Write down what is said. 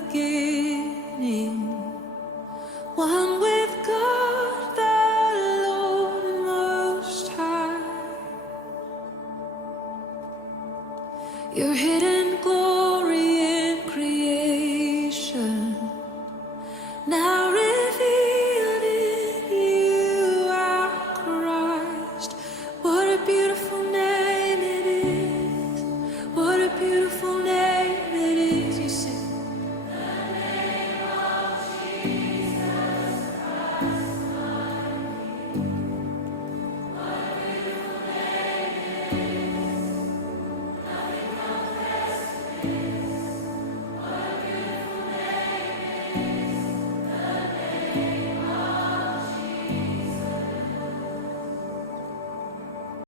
beginning, one with God the Lord Most High. You're hidden